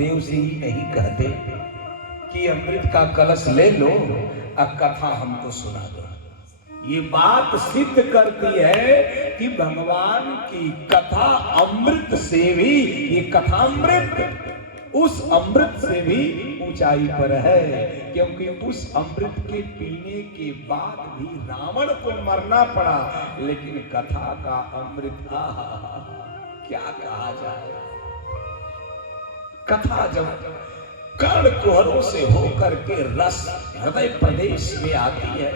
सुखदेव सिंह नहीं कहते कि अमृत का कलश ले लो और कथा हमको सुना दो। ये बात सिद्ध करती है कि भगवान की कथा अमृत से भी, ये कथामृत उस अमृत से भी ऊंचाई पर है, क्योंकि उस अमृत के पीने के बाद भी रावण को मरना पड़ा, लेकिन कथा का अमृत क्या कहा जाए। कथा जब कर्ण कुहरों से होकर के रस हृदय प्रदेश में आती है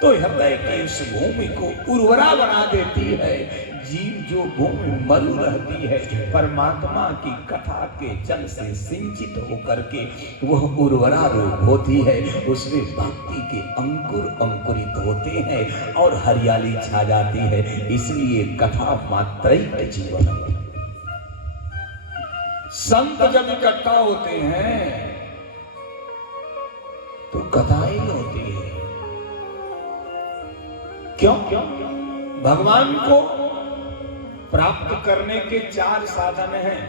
तो हृदय की उस भूमि को उर्वरा बना देती है। जीव जो भूमि मरु रहती है, परमात्मा की कथा के जल से सिंचित होकर के वह उर्वरा रूप होती है, उसमें भक्ति के अंकुर अंकुरित होते हैं और हरियाली छा जाती है। इसलिए कथा मात्रैक जीवन। संत जब इकट्ठा होते हैं तो कथाएं होती है। क्यों? भगवान को प्राप्त करने के 4 साधन हैं।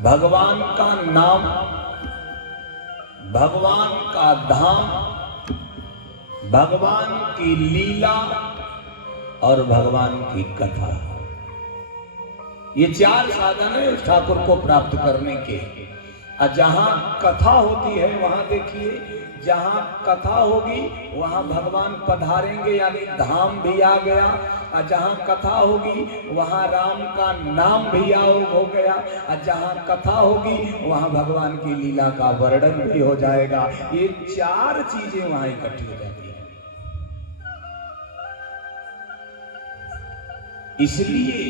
भगवान का नाम, भगवान का धाम, भगवान की लीला और भगवान की कथा। ये 4 साधन है उस ठाकुर को प्राप्त करने के। और जहां कथा होती है वहां देखिए, जहां कथा होगी वहां भगवान पधारेंगे, यानी धाम भी आ गया। और जहां कथा होगी वहां राम का नाम भी हो गया। और जहां कथा होगी वहां भगवान की लीला का वर्णन भी हो जाएगा। ये 4 चीजें वहां इकट्ठी हो जाती है। इसलिए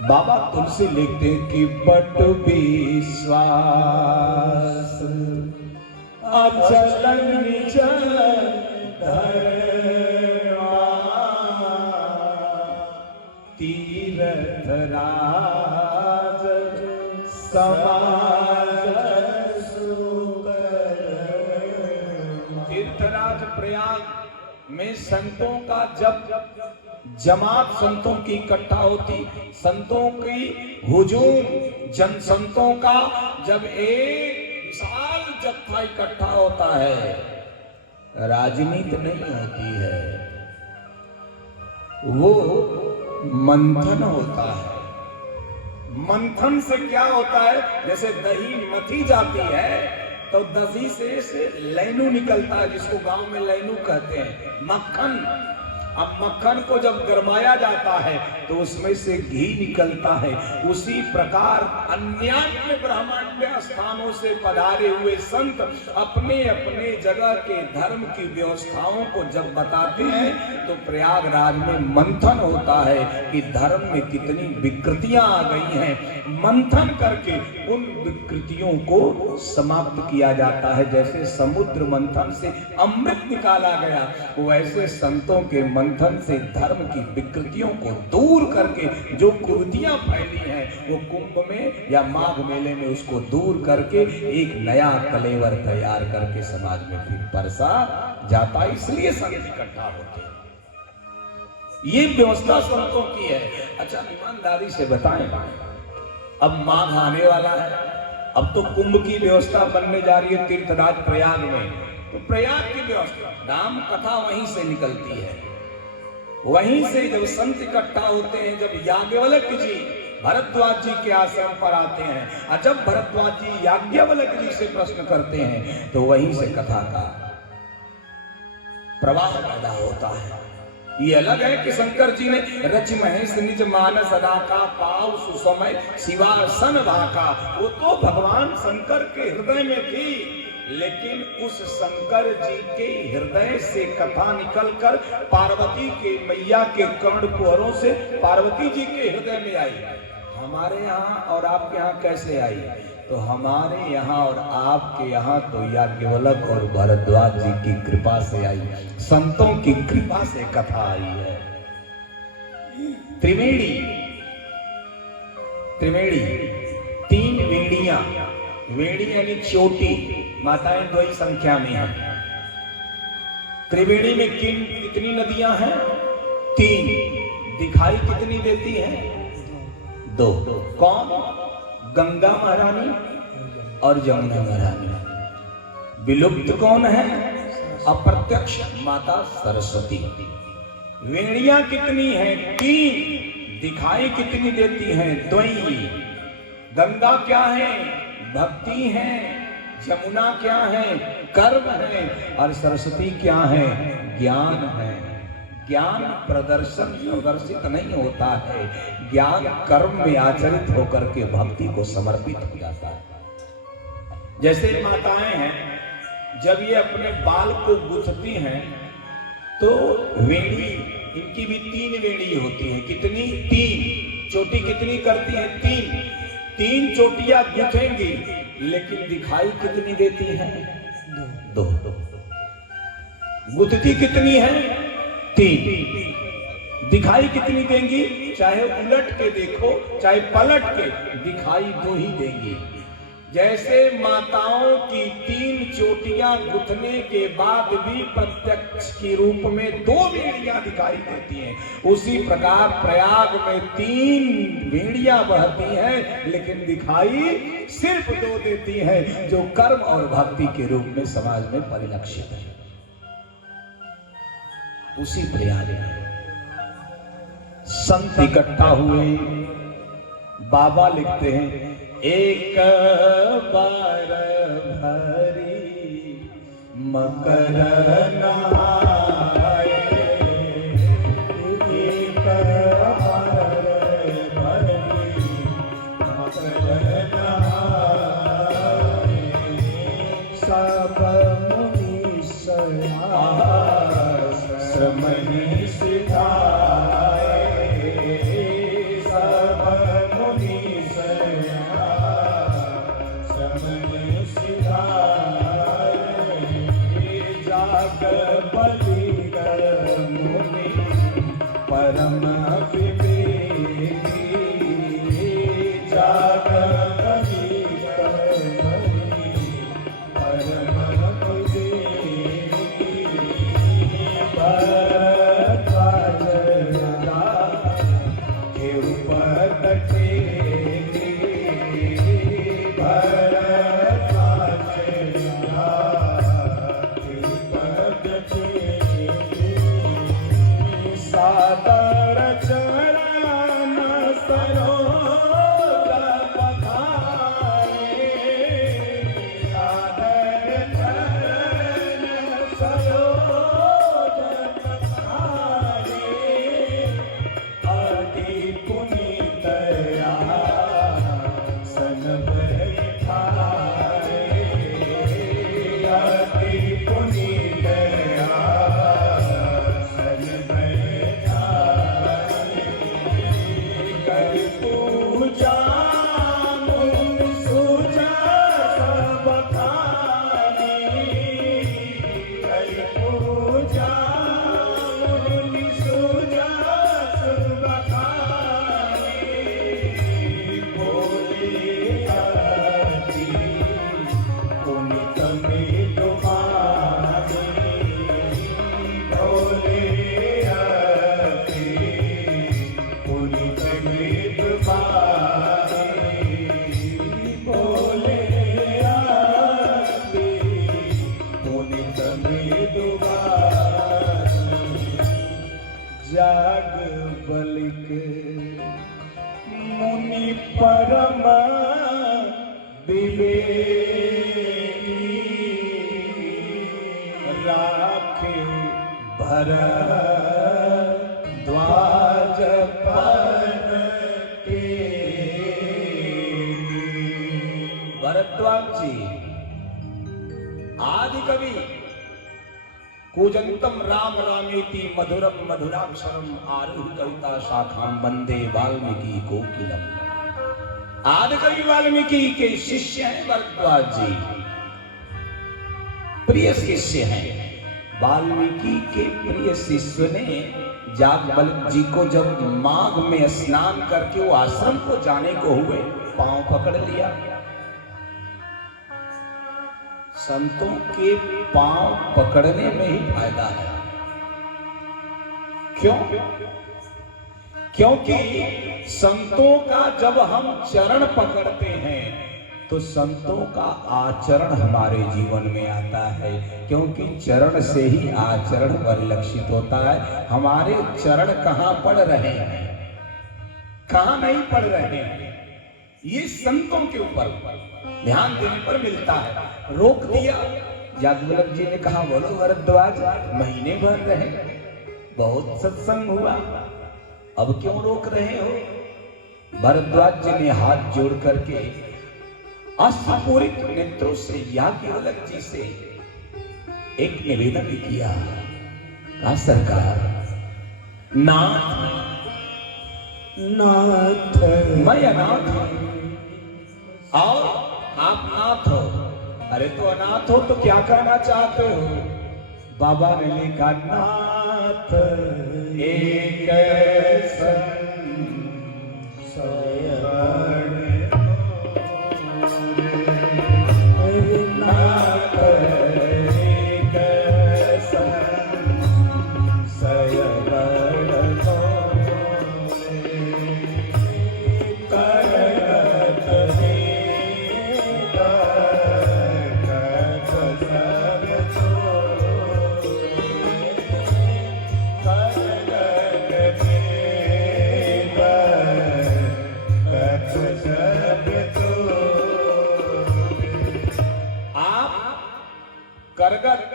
बाबा तुलसी लिखते हैं कि बट विश्वास अचल निज धर्मा तीर्थ राज समाज सुकर। तीर्थराज प्रयाग में संतों का जब जमात संतों की इकट्ठा होती, संतों की हुजूम जन संतों का जब एक विशाल जत्था इकट्ठा होता है, राजनीति नहीं होती है, वो मंथन होता है। मंथन से क्या होता है? जैसे दही मथी जाती है तो दही से लैनू निकलता है, जिसको गांव में लैनू कहते हैं, मक्खन। अब मक्खन को जब गरमाया जाता है तो उसमें से घी निकलता है। उसी प्रकार अन्यान्य ब्रह्मांड स्थानों से पधारे हुए संत अपने अपने जगह के धर्म की व्यवस्थाओं को जब बताते हैं तो प्रयागराज में मंथन होता है कि धर्म में कितनी विकृतियां आ गई हैं। मंथन करके उन विकृतियों को समाप्त किया जाता है। जैसे समुद्र मंथन से अमृत निकाला गया, वैसे संतों के मंथन से धर्म की विकृतियों को दूर करके जो कुरीतियां फैली हैं वो कुंभ में या माघ मेले में उसको दूर करके एक नया कलेवर तैयार करके समाज में फिर परसा जाता। इसलिए संत इकट्ठा होते हैं। ये व्यवस्था संतों की है। अच्छा, ईमानदारी से बताएं, अब माघ आने वाला है, अब तो कुंभ की व्यवस्था बनने जा रही है तीर्थराज प्रयाग में। तो प्रयाग की व्यवस्था, नाम कथा वहीं से निकलती है। वहीं से जब संत इकट्ठा होते हैं, जब याज्ञवल्क्य जी भरद्वाज जी के आश्रम पर आते हैं और जब भरद्वाज जी याज्ञवल्क्य जी से प्रश्न करते हैं तो वहीं से कथा का प्रवाह पैदा होता है। ये अलग है कि शंकर जी ने रच महेश निज मानस अदाका पाव सुसमय शिवासन भाका, वो तो भगवान शंकर के हृदय में थी, लेकिन उस शंकर जी के हृदय से कथा निकलकर पार्वती के मैया के कर्ण कुहरों से पार्वती जी के हृदय में आई। हमारे यहाँ और आपके यहाँ कैसे आई? तो हमारे यहाँ और आपके यहाँ तो याज्ञवल्क्य और भरद्वाज जी की कृपा से आई, संतों की कृपा से कथा आई है। त्रिवेणी, त्रिवेणी 3 वेणियां, वेणी यानी चोटी, माताएं 2 ही संख्या में हैं। त्रिवेणी में कितनी नदियां हैं? 3। दिखाई कितनी देती हैं? दो। कौन? गंगा महारानी और यमुना महारानी। विलुप्त कौन है? अप्रत्यक्ष माता सरस्वती। वेणियां कितनी हैं? 3। दिखाई कितनी देती हैं? 2। गंगा क्या है? भक्ति है। यमुना क्या है? कर्म है। और सरस्वती क्या है? ज्ञान है। ज्ञान प्रदर्शन प्रदर्शित नहीं होता है, ज्ञान कर्म में आचरित होकर के भक्ति को समर्पित हो जाता है। जैसे माताएं हैं, जब ये अपने बाल को गूंथती हैं तो वेणी, इनकी भी 3 वेणी होती है। कितनी? 3। चोटी कितनी करती है? 3 चोटियां गूंथेंगी, लेकिन दिखाई कितनी देती है? 2। गूंथती कितनी है? 3। दिखाई कितनी देंगी? चाहे उलट के देखो चाहे पलट के, दिखाई 2 ही देंगी। जैसे माताओं की 3 चोटियां गुथने के बाद भी प्रत्यक्ष के रूप में 2 वेणियां दिखाई देती हैं, उसी प्रकार प्रयाग में 3 वेणियां बहती हैं, लेकिन दिखाई सिर्फ 2 देती हैं, जो कर्म और भक्ति के रूप में समाज में परिलक्षित है। उसी प्रयाग में संत इकट्ठा हुए, बाबा लिखते हैं, एक बार भरी मकर नहाए, एक बार भरी मकर नहाए, सब मुनि समहि सिधाए, सब मुनि समहि सिधाए, जाग बलि कर मुनि परम विवेकी, जाग बलि कर मुनि परम विवेकी, सादर चरण सरोज पधारे, सादर चरण सरोज पधारे, अति पुनीत सन बैठारे, अति पुनीत जाग बलिक मुनि परम विवेकी, राखे भरद्वाज पन के। भरद्वाज जी आदि कवि, कूजंतम राम रामेति मधुरम मधुराक्षरम आरुह कविता शाखां वंदे वाल्मीकि कोकिलम। आदि कवि वाल्मीकि के शिष्य हैं भरद्वाज जी, प्रिय शिष्य हैं। वाल्मीकि के प्रिय शिष्य ने जागबल्क जी को जब माघ में स्नान करके वो आश्रम को जाने को हुए, पांव पकड़ लिया। संतों के पांव पकड़ने में ही फायदा है। क्यों? क्योंकि संतों का जब हम चरण पकड़ते हैं तो संतों का आचरण हमारे जीवन में आता है, क्योंकि चरण से ही आचरण परिलक्षित होता है। हमारे चरण कहाँ पड़ रहे हैं, कहाँ नहीं पड़ रहे हैं, ये संतों के ऊपर ध्यान देने पर मिलता है। रोक दिया, याज्ञवल्क्य जी ने कहा बोलो भरद्वाज, महीने भर रहे, बहुत सत्संग हुआ, अब क्यों रोक रहे हो? भरद्वाज जी ने हाथ जोड़ करके अश्रुपूरित नेत्रों से याज्ञवल्क्य जी से एक निवेदन किया। कहा सरकार, नाथ नाथ मैं अनाथ हूं और आप नाथ हो। अरे तो अनाथ हो तो क्या कहना चाहते हो? बाबा ने लिखा नाथ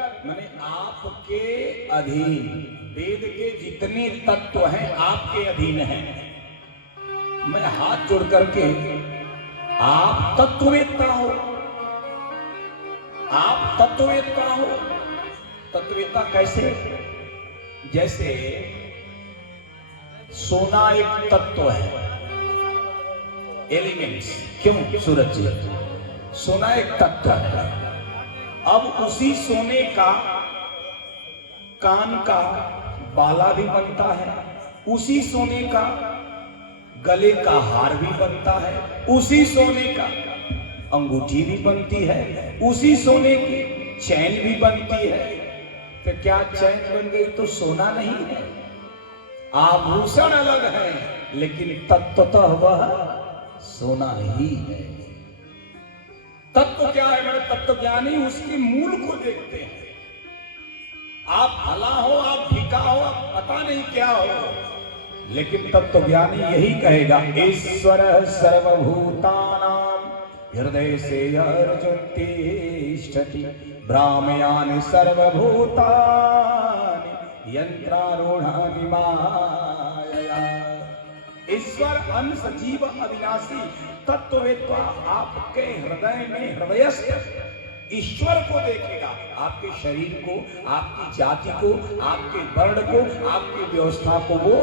एक माने आपके अधीन, वेद के जितने तत्व हैं आपके अधीन हैं। मैं हाथ जोड़ करके, आप तत्ववेत्ता हो, आप तत्ववेत्ता हो। तत्ववेत्ता कैसे? जैसे सोना एक तत्व है, एलिमेंट्स। क्यों सूरज जी? सोना एक तत्व है। अब उसी सोने का कान का बाला भी बनता है, उसी सोने का गले का हार भी बनता है, उसी सोने का अंगूठी भी बनती है, उसी सोने की चैन भी बनती है। तो क्या चैन बन गई तो सोना नहीं है? आभूषण अलग है, लेकिन तत्वतः वह सोना ही है। तत्व क्या है? मेरे तत्व ज्ञानी उसके मूल को देखते हैं। आप भला हो, आप भिका हो, आप पता नहीं क्या हो, लेकिन तत्व ज्ञानी यही कहेगा, ईश्वर सर्वभूतानां हृदय से अर्जुन तिष्ठति भ्रामयानि सर्वभूतानि यंत्रारूढ़ानि मायया। ईश्वर अंश जीव अविनाशी तत्ववेत्ता आपके हृदय में हृदयस्थ ईश्वर को देखेगा। आपके शरीर को, आपकी जाति को, आपके वर्ण को, आपकी व्यवस्था को वो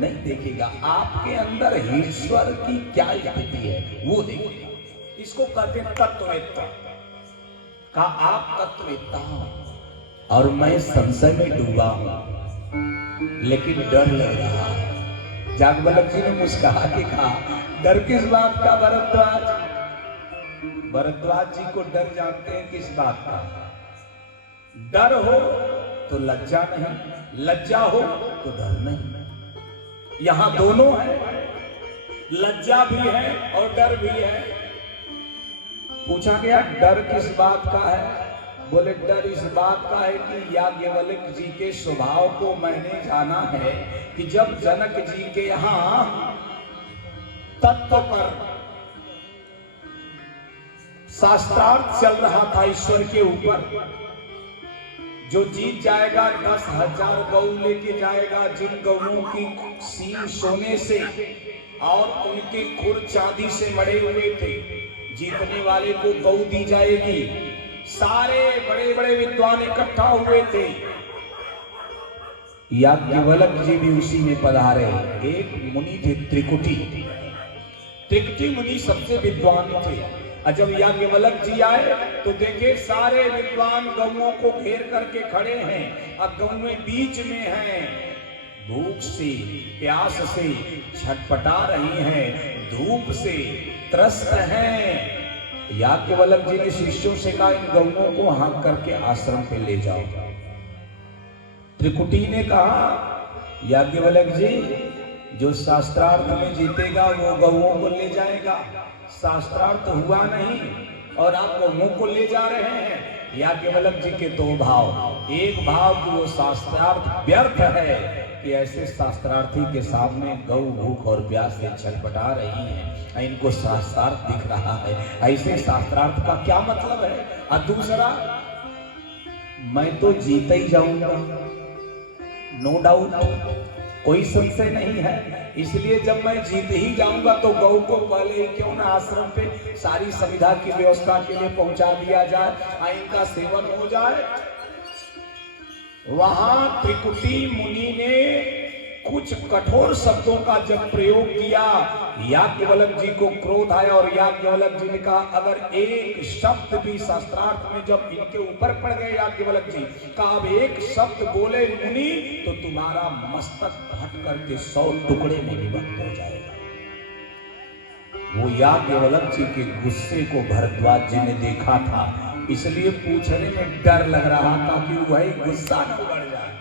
नहीं देखेगा। आपके अंदर ईश्वर की क्या स्थिति है वो देखेगा। इसको कहते हैं तत्ववेत्ता। का आप तत्ववेत्ता हो और मैं संशय में डूबा हूं, लेकिन डर लग रहा है। याज्ञवल्क्य जी ने मुस्कुरा के कहा, डर किस बात का भरद्वाज? भरद्वाज जी को डर जानते हैं किस बात का? डर हो तो लज्जा नहीं, लज्जा हो तो डर नहीं। यहां दोनों है, लज्जा भी है और डर भी है। पूछा गया डर किस बात का है? बोले डर इस बात का है कि याज्ञवल्क्य जी के स्वभाव को मैंने जाना है कि जब जनक जी के यहां तत्व पर शास्त्रार्थ चल रहा था ईश्वर के ऊपर, जो जीत जाएगा 10,000 गौ लेके जाएगा, जिन गौओं की सींग सोने से और उनके खुर चांदी से मढ़े हुए थे, जीतने वाले को गौ दी जाएगी। सारे बड़े बड़े विद्वान इकट्ठा हुए थे, याज्ञवल्क्य जी भी उसी में पधारे। एक मुनि थे त्रिकुटी, त्रिकुटी मुनि सबसे विद्वान थे। और जब याज्ञवल्क्य जी आए तो देखे सारे विद्वान गौओं को घेर करके खड़े हैं और गौएं बीच में हैं, भूख से प्यास से छटपटा रही हैं, धूप से त्रस्त हैं। याज्ञवल्क्य जी ने शिष्यों से कहा, इन गौओं को हाँक करके आश्रम पे ले जाओ। त्रिकुटी ने कहा, याज्ञवल्क्य जी जो शास्त्रार्थ में जीतेगा वो गौओं को ले जाएगा। शास्त्रार्थ हुआ नहीं और आप गौओं को ले जा रहे हैं। याज्ञवल्क्य जी के दो भाव, एक भाव कि वो शास्त्रार्थ व्यर्थ है कि ऐसे शास्त्रार्थी के सामने गौ भूख और प्यास से छटपटा रही है, इनको शास्त्रार्थ दिख रहा है, ऐसे शास्त्रार्थ का क्या मतलब है। और दूसरा, मैं तो जीता ही जाऊंगा, नो डाउट, कोई संशय नहीं है। इसलिए जब मैं जीत ही जाऊंगा तो गौ को पहले ही क्यों ना आश्रम पे सारी सुविधा की व्यवस्था के लिए पहुंचा दिया जाए, इनका सेवन हो जाए। वहां त्रिकुटी मुनि ने कुछ कठोर शब्दों का जब प्रयोग किया, याज्ञवल्क्य जी को क्रोध आया और याज्ञवल्क्य जी ने कहा अगर एक शब्द भी शास्त्रार्थ में जब इनके ऊपर पड़ गए याज्ञवल्क्य जी का, अब एक शब्द बोले मुनि तो तुम्हारा मस्तक हट करके 100 टुकड़े में विभक्त हो जाएगा। वो याज्ञवल्क्य जी के गुस्से को भरद्वाज जी ने देखा था, इसलिए पूछने में डर लग रहा था कि वही गुस्सा न बढ़ जाए।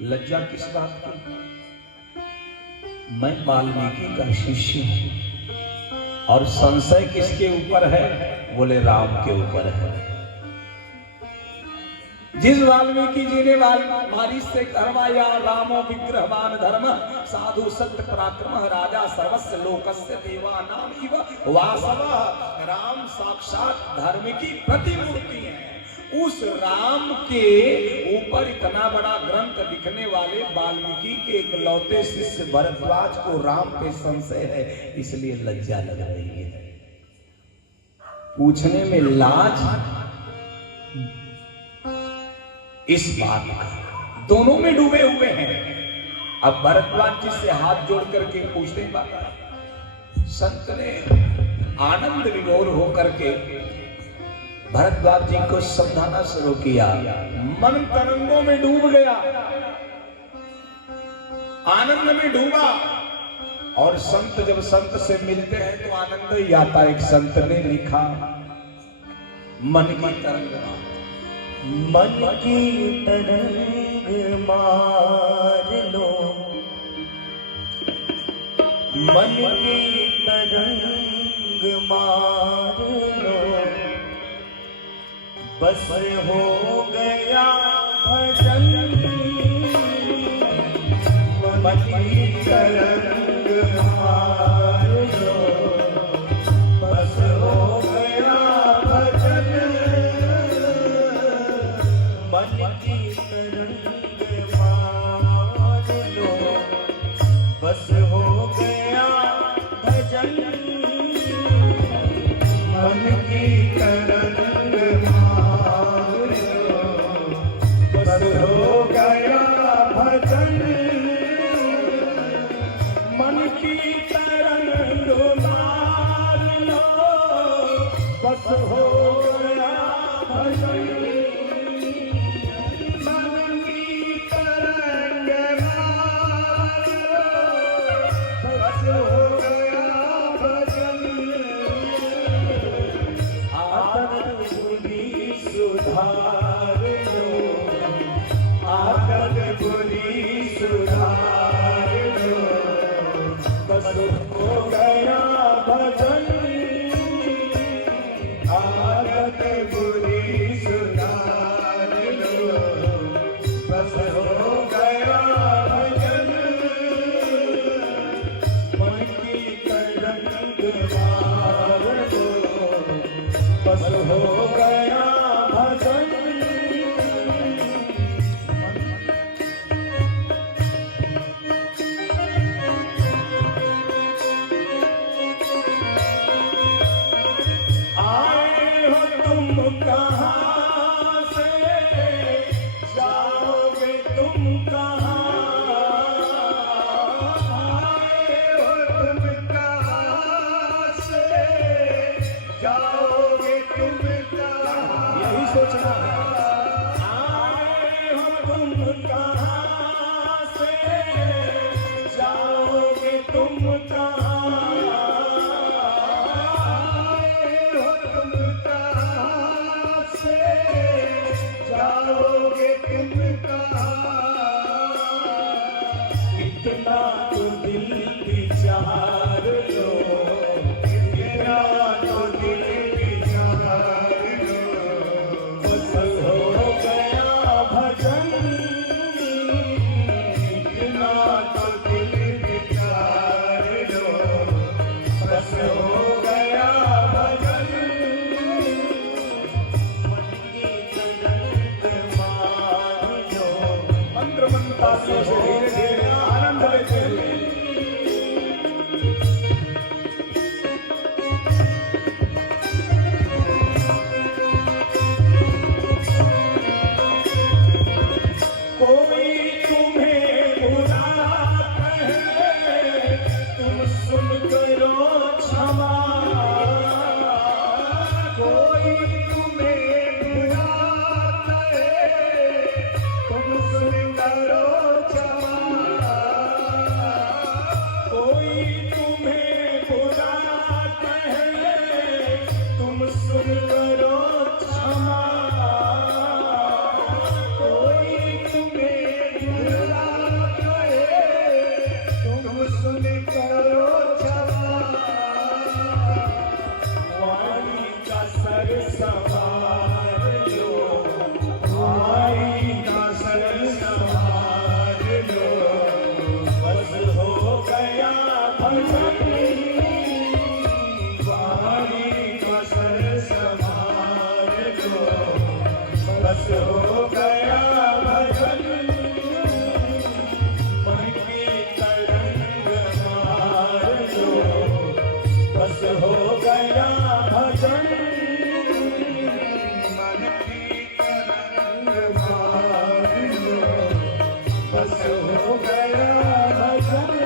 लज्जा किस बात की? मैं वाल्मीकि का शिष्य हूं और संशय किसके ऊपर है? बोले राम के ऊपर है। जिस वाल्मीकि जी ने मारी से करवाया रामो विग्रहवान धर्म साधु सत्य पराक्रम राजा सर्वस्व लोकस्य देवानाम इव वासव। राम साक्षात धर्म की प्रतिमूर्ति है। उस राम के ऊपर इतना बड़ा ग्रंथ लिखने वाले वाल्मीकि के इकलौते शिष्य भरद्वाज को राम पे संशय है, इसलिए लज्जा लग रही है। पूछने में लाज इस बात का, दोनों में डूबे हुए हैं। अब भरद्वाज जी से हाथ जोड़ करके पूछते बात, संत ने आनंद विभोर होकर के भरद्वाज जी को समझाना शुरू किया। मन तरंगों में डूब गया, आनंद में डूबा। और संत जब संत से मिलते हैं तो आनंद ही आता। एक संत ने लिखा, मन की तरंग, मन की तरंग मार लो, मन की तरंग मार लो, बस हो गया भजन, मन की तरंग मार लो, बस हो गया भजन, मन की तरंग मार लो, बस हो गया भजन, मन की तरंग हो गया भजन, मन की तरंग मार लो, बस हो गया भजन, मन की तरंग मार लो, बस हो गया भजन, आदत बुद्धि सुधार लो, आदत बुरी सुधार लो, बस हो गया भजन, आदत बुरी सुधार लो, बस हो गया भजन, मन की तरंग मार लो, बस हो गया भजन। बस हो गया भजन, मन की तरंग मार लो, बस हो गया भजन, मन की तरंग मार लो, बस हो गया भजन।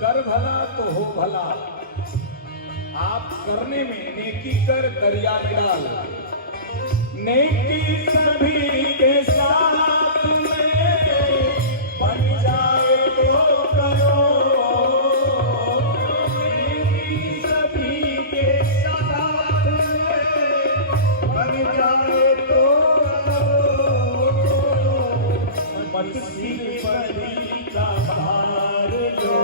कर भला तो हो भला, आप करने में नेकी कर दरिया में डाल, नेकी सभी के साथ में बन जाए तो करो, नेकी सभी के साथ में बन जाए तो करो, मत सिर बड़ी का भार लो,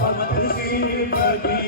मत सिर बड़ी